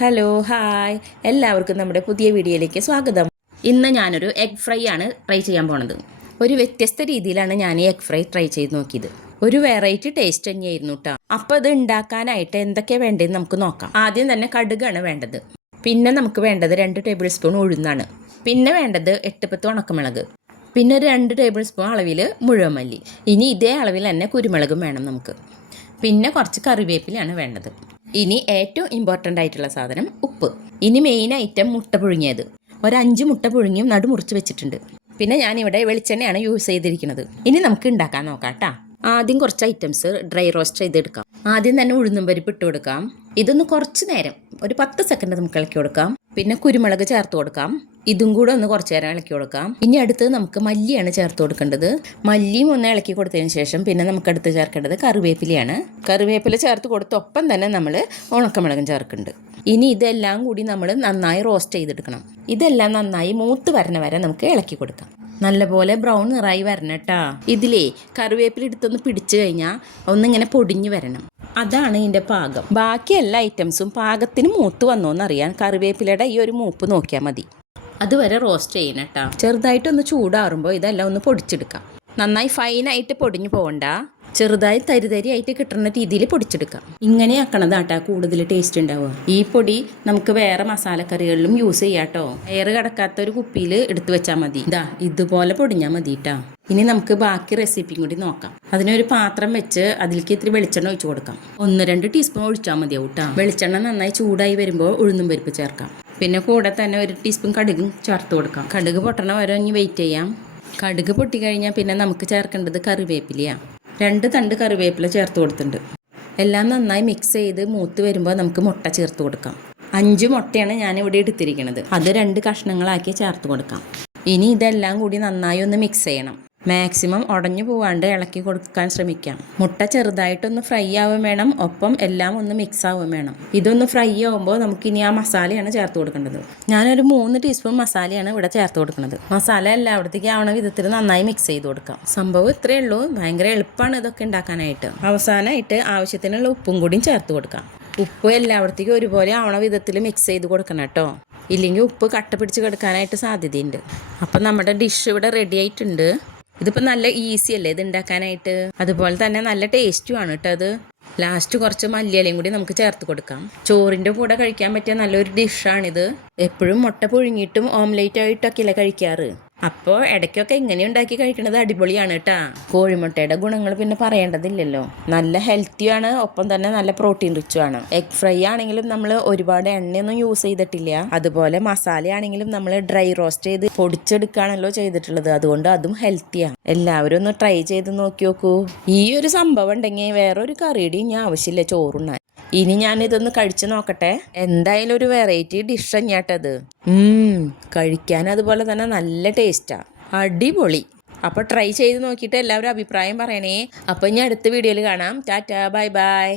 Hello hi എല്ലാവർക്കും നമ്മുടെ പുതിയ വീഡിയോയിലേക്ക് സ്വാഗതം. ഇന്ന് ഞാനൊരു എഗ് ഫ്രൈ ആണ് ട്രൈ ചെയ്യാൻ പോണത്. ഒരു വ്യത്യസ്ത രീതിയിലാണ് ഞാൻ ഈ എഗ് ഫ്രൈ ട്രൈ ചെയ്ത് നോക്കിയത്. ഒരു വെറൈറ്റി ടേസ്റ്റ് തന്നെയായിരുന്നു കേട്ടോ അപ്പോൾ ഇത് ഉണ്ടാക്കാനായിട്ട് എന്തൊക്കെയാണ് വേണ്ടതെന്ന് നമുക്ക് നോക്കാം. ആദ്യം തന്നെ കടുകാണ് വേണ്ടത്. പിന്നെ നമുക്ക് വേണ്ടത് രണ്ട് ടേബിൾ സ്പൂൺ ഉഴുന്നാണ്. പിന്നെ വേണ്ടത് എട്ട് പത്ത് ഉണക്കമുളക്. പിന്നെ രണ്ട് ടേബിൾ സ്പൂൺ അളവിൽ മുഴുവൻ മല്ലി ഇനി ഇതേ അളവിൽ തന്നെ കുരുമുളകും വേണം നമുക്ക്. പിന്നെ കുറച്ച് കറിവേപ്പിലാണ് വേണ്ടത്. ഇനി ഏറ്റവും ഇമ്പോർട്ടന്റ് ആയിട്ടുള്ള സാധനം ഉപ്പ്. ഇനി മെയിൻ ഐറ്റം മുട്ട പുഴുങ്ങിയത്. ഒരു അഞ്ച് മുട്ട പുഴുങ്ങിയും നടു മുറിച്ച് വെച്ചിട്ടുണ്ട്. പിന്നെ ഞാനിവിടെ വെളിച്ചെണ്ണയാണ് യൂസ് ചെയ്തിരിക്കുന്നത്. ഇനി നമുക്ക് ഉണ്ടാക്കാൻ നോക്കാം കേട്ടോ. ആദ്യം കുറച്ച് ഐറ്റംസ് ഡ്രൈ റോസ്റ്റ് ചെയ്തെടുക്കാം. ആദ്യം തന്നെ ഉഴുന്നും പരിപ്പ് ഇട്ട് കൊടുക്കാം. ഇതൊന്ന് കുറച്ച് നേരം ഒരു പത്ത് സെക്കൻഡ് നമുക്ക് ഇളക്കി കൊടുക്കാം. പിന്നെ കുരുമുളക് ചേർത്ത് കൊടുക്കാം. ഇതും കൂടെ ഒന്ന് കുറച്ച് നേരം ഇളക്കി കൊടുക്കാം. ഇനി അടുത്ത് നമുക്ക് മല്ലിയാണ് ചേർത്ത് കൊടുക്കേണ്ടത്. മല്ലിയും ഒന്ന് ഇളക്കി കൊടുത്തതിന് ശേഷം പിന്നെ നമുക്ക് അടുത്ത് ചേർക്കേണ്ടത് കറിവേപ്പിലയാണ്. കറിവേപ്പില ചേർത്ത് കൊടുത്ത ഒപ്പം തന്നെ നമ്മൾ ഉണക്കമുളകും ചേർക്കുന്നുണ്ട്. ഇനി ഇതെല്ലാം കൂടി നമ്മൾ നന്നായി റോസ്റ്റ് ചെയ്തെടുക്കണം. ഇതെല്ലാം നന്നായി മൂത്ത് വരണ വരെ നമുക്ക് ഇളക്കി കൊടുക്കാം. നല്ലപോലെ ബ്രൗൺ നിറായി വരണം കേട്ടാ. ഇതിലേ കറിവേപ്പില എടുത്തൊന്ന് പിടിച്ചു കഴിഞ്ഞാൽ ഒന്നിങ്ങനെ പൊടിഞ്ഞു വരണം. അതാണ് ഇതിന്റെ പാകം. ബാക്കി എല്ലാ ഐറ്റംസും പാകത്തിന് മൂത്ത് വന്നോന്ന് അറിയാൻ കറിവേപ്പിലയുടെ ഈ ഒരു മൂപ്പ് നോക്കിയാൽ മതി. അതുവരെ റോസ്റ്റ് ചെയ്യണം കേട്ടോ ചെറുതായിട്ടൊന്ന് ചൂടാറുമ്പോൾ ഇതെല്ലാം ഒന്ന് പൊടിച്ചെടുക്കാം. നന്നായി ഫൈനായിട്ട് പൊടിഞ്ഞു പോകണ്ട ചെറുതായി തരിതരിയായിട്ട് കിട്ടുന്ന രീതിയിൽ പൊടിച്ചെടുക്കാം. ഇങ്ങനെ ആക്കണതാട്ടാ കൂടുതൽ ടേസ്റ്റ് ഉണ്ടാവുക. ഈ പൊടി നമുക്ക് വേറെ മസാലക്കറികളിലും യൂസ് ചെയ്യാട്ടോ. കേട്ടോ എയർ കിടക്കാത്ത ഒരു കുപ്പിയിൽ എടുത്തു വെച്ചാൽ മതി. ഇതാ ഇതുപോലെ പൊടിഞ്ഞാൽ മതി കേട്ടോ ഇനി നമുക്ക് ബാക്കി റെസിപ്പിയും കൂടി നോക്കാം. അതിനൊരു പാത്രം വെച്ച് അതിലേക്ക് ഇത്തിരി വെളിച്ചെണ്ണ ഒഴിച്ചു കൊടുക്കാം. ഒന്ന് രണ്ട് ടീസ്പൂൺ ഒഴിച്ചാൽ മതിയാവും കേട്ടോ വെളിച്ചെണ്ണ നന്നായി ചൂടായി വരുമ്പോൾ ഉഴുന്നും പരിപ്പ് ചേർക്കാം. പിന്നെ കൂടെ തന്നെ ഒരു ടീസ്പൂൺ കടുകും ചേർത്ത് കൊടുക്കാം. കടുക് പൊട്ടണ വരെ ഇനി വെയിറ്റ് ചെയ്യാം. കടുക് പൊട്ടിക്കഴിഞ്ഞാൽ പിന്നെ നമുക്ക് ചേർക്കേണ്ടത് കറിവേപ്പിലയാണ് രണ്ട് തണ്ട് കറിവേപ്പില ചേർത്ത് കൊടുത്തിട്ടുണ്ട്. എല്ലാം നന്നായി മിക്സ് ചെയ്ത് മൂത്ത് വരുമ്പോൾ നമുക്ക് മുട്ട ചേർത്ത് കൊടുക്കാം. അഞ്ച് മുട്ടയാണ് ഞാൻ ഇവിടെ എടുത്തിരിക്കുന്നത് അത് രണ്ട് കഷ്ണങ്ങളാക്കി ചേർത്ത് കൊടുക്കാം. ഇനി ഇതെല്ലാം കൂടി നന്നായി ഒന്ന് മിക്സ് ചെയ്യണം. മാക്സിമം ഉടഞ്ഞു പോവാണ്ട് ഇളക്കി കൊടുക്കാൻ ശ്രമിക്കാം. മുട്ട ചെറുതായിട്ടൊന്ന് ഫ്രൈ ആവുകയും വേണം. ഒപ്പം എല്ലാം ഒന്ന് മിക്സ് ആവുകയും വേണം. ഇതൊന്ന് ഫ്രൈ ആവുമ്പോൾ നമുക്കിനി ആ മസാലയാണ് ചേർത്ത് കൊടുക്കേണ്ടത്. ഞാനൊരു മൂന്ന് ടീസ്പൂൺ മസാലയാണ് ഇവിടെ ചേർത്ത് കൊടുക്കുന്നത്. മസാല എല്ലായിടത്തേക്ക് ആവണ വിധത്തിൽ നന്നായി മിക്സ് ചെയ്ത് കൊടുക്കാം. സംഭവം ഇത്രയേ ഉള്ളൂ. ഭയങ്കര എളുപ്പമാണ് ഇതൊക്കെ ഉണ്ടാക്കാനായിട്ട്. അവസാനമായിട്ട് ആവശ്യത്തിനുള്ള ഉപ്പും കൂടിയും ചേർത്ത് കൊടുക്കാം. ഉപ്പ് എല്ലായിടത്തേക്കും ഒരുപോലെ ആവണ വിധത്തിൽ മിക്സ് ചെയ്ത് കൊടുക്കണം കേട്ടോ. ഇല്ലെങ്കിൽ ഉപ്പ് കട്ട പിടിച്ച് കിടക്കാനായിട്ട് സാധ്യതയുണ്ട്. അപ്പം നമ്മുടെ ഡിഷ് ഇവിടെ റെഡി ആയിട്ടുണ്ട്. ഇതിപ്പോൾ നല്ല ഈസി അല്ലേ ഇത് ഉണ്ടാക്കാനായിട്ട് അതുപോലെ തന്നെ നല്ല ടേസ്റ്റുമാണ് കേട്ടോ അത്. ലാസ്റ്റ് കുറച്ച് മല്ലിയിലയും കൂടി നമുക്ക് ചേർത്ത് കൊടുക്കാം. ചോറിന്റെ കൂടെ കഴിക്കാൻ പറ്റിയ നല്ലൊരു ഡിഷാണിത് എപ്പോഴും മുട്ട പുഴുങ്ങിയിട്ടും ഓംലേറ്റ് ആയിട്ടൊക്കെയല്ലേ കഴിക്കാറ്? അപ്പോൾ ഇടയ്ക്കൊക്കെ ഇങ്ങനെ ഉണ്ടാക്കി കഴിക്കുന്നത് അടിപൊളിയാണ് കേട്ടാ. കോഴിമുട്ടയുടെ ഗുണങ്ങൾ പിന്നെ പറയേണ്ടതില്ലല്ലോ. നല്ല ഹെൽത്തിയാണ് ഒപ്പം തന്നെ നല്ല പ്രോട്ടീൻ റിച്ചുമാണ് എഗ് ഫ്രൈ ആണെങ്കിലും നമ്മൾ ഒരുപാട് എണ്ണയൊന്നും യൂസ് ചെയ്തിട്ടില്ല. അതുപോലെ മസാല ആണെങ്കിലും നമ്മൾ ഡ്രൈ റോസ്റ്റ് ചെയ്ത് പൊടിച്ചെടുക്കുകയാണല്ലോ ചെയ്തിട്ടുള്ളത്. അതുകൊണ്ട് അതും ഹെൽത്തിയാണ് എല്ലാവരും ഒന്ന് ട്രൈ ചെയ്ത് നോക്കി നോക്കൂ. ഈ ഒരു സംഭവം ഉണ്ടെങ്കിൽ വേറൊരു കറിയുടെയും ഞാൻ ആവശ്യമില്ല ചോറുണ്ണാൻ. ഇനി ഞാൻ ഇതൊന്ന് കഴിച്ചു നോക്കട്ടെ. എന്തായാലും ഒരു വെറൈറ്റി ഡിഷ് തന്നെയാട്ടത് കഴിക്കാൻ അതുപോലെ തന്നെ നല്ല ടേസ്റ്റാ അടിപൊളി. അപ്പോൾ ട്രൈ ചെയ്ത് നോക്കിയിട്ട് എല്ലാവരും അഭിപ്രായം പറയണേ. അപ്പോൾ ഇനി അടുത്ത വീഡിയോയിൽ കാണാം. Tata bye bye